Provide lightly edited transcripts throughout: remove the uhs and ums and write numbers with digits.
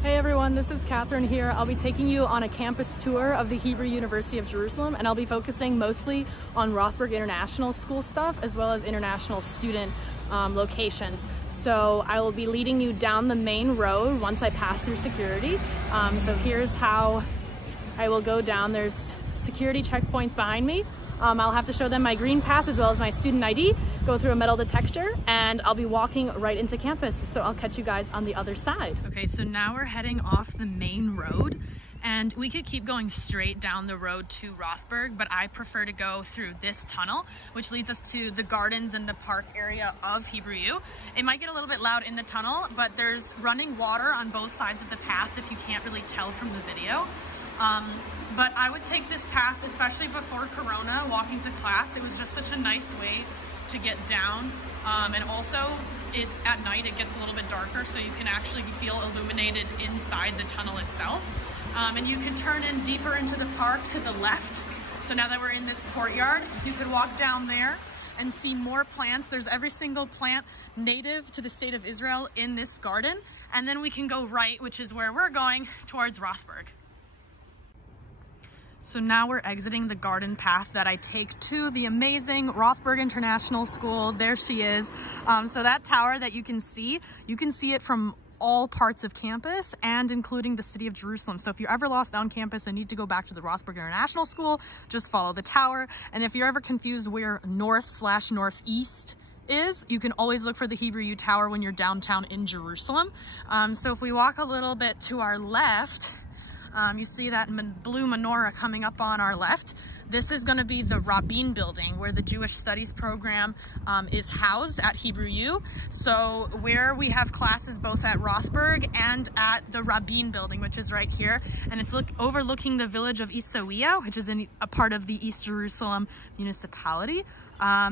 Hey everyone, this is Catherine here. I'll be taking you on a campus tour of the Hebrew University of Jerusalem, and I'll be focusing mostly on Rothberg International School stuff as well as international student locations. So I will be leading you down the main road once I pass through security. So here's how I will go down. There's security checkpoints behind me. I'll have to show them my green pass as well as my student ID, go through a metal detector, and I'll be walking right into campus. So I'll catch you guys on the other side. Okay, so now we're heading off the main road, and we could keep going straight down the road to Rothberg, but I prefer to go through this tunnel, which leads us to the gardens and the park area of Hebrew U. It might get a little bit loud in the tunnel, but there's running water on both sides of the path if you can't really tell from the video. But I would take this path, especially before Corona, walking to class. It was just such a nice way to get down. And also, at night it gets a little bit darker, so you can actually feel illuminated inside the tunnel itself. And you can turn in deeper into the park to the left. So now that we're in this courtyard, you could walk down there and see more plants. There's every single plant native to the state of Israel in this garden. And then we can go right, which is where we're going, towards Rothberg. So now we're exiting the garden path that I take to the amazing Rothberg International School. There she is. So that tower that you can see it from all parts of campus and including the city of Jerusalem. So if you're ever lost on campus and need to go back to the Rothberg International School, just follow the tower. And if you're ever confused where north/northeast is, you can always look for the Hebrew U Tower when you're downtown in Jerusalem. So if we walk a little bit to our left, you see that blue menorah coming up on our left. This is going to be the Rabin Building, where the Jewish Studies program is housed at Hebrew U. So where we have classes both at Rothberg and at the Rabin Building, which is right here. And it's overlooking the village of Isawiya, which is a part of the East Jerusalem municipality.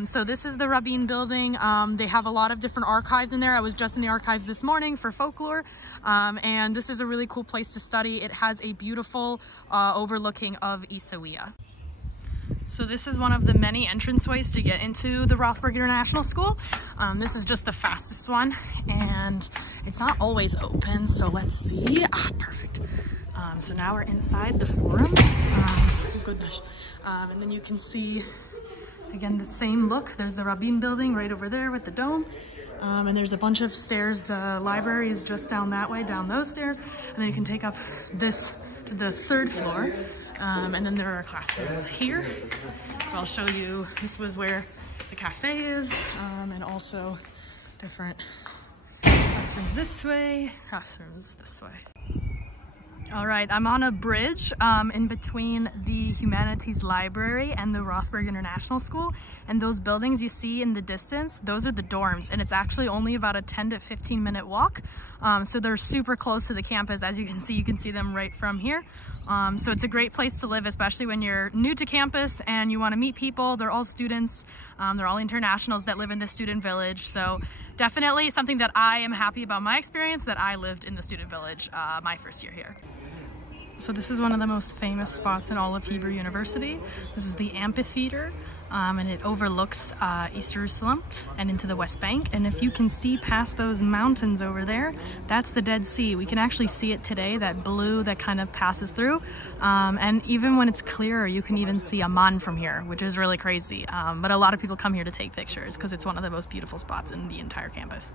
So this is the Rabin Building. They have a lot of different archives in there. I was just in the archives this morning for folklore. And this is a really cool place to study. It has a beautiful overlooking of Isawiya. So this is one of the many entranceways to get into the Rothberg International School. This is just the fastest one, and it's not always open, so let's see. Perfect. So now we're inside the forum. Oh goodness. And then you can see, again, the same look. There's the Rabin Building right over there with the dome. And there's a bunch of stairs. The library is just down that way, down those stairs. And then you can take up the third floor. And then there are classrooms here. So I'll show you, this was where the cafe is, and also different classrooms this way, classrooms this way. All right, I'm on a bridge in between the Humanities Library and the Rothberg International School. And those buildings you see in the distance, those are the dorms. And it's actually only about a 10 to 15 minute walk. So they're super close to the campus. As you can see them right from here. So it's a great place to live, especially when you're new to campus and you want to meet people. They're all students. They're all internationals that live in the student village. So definitely something that I am happy about my experience, that I lived in the student village my first year here. So this is one of the most famous spots in all of Hebrew University. This is the amphitheater, and it overlooks East Jerusalem and into the West Bank. And if you can see past those mountains over there, that's the Dead Sea. We can actually see it today, that blue that kind of passes through. And even when it's clearer, you can even see Amman from here, which is really crazy. But a lot of people come here to take pictures because it's one of the most beautiful spots in the entire campus.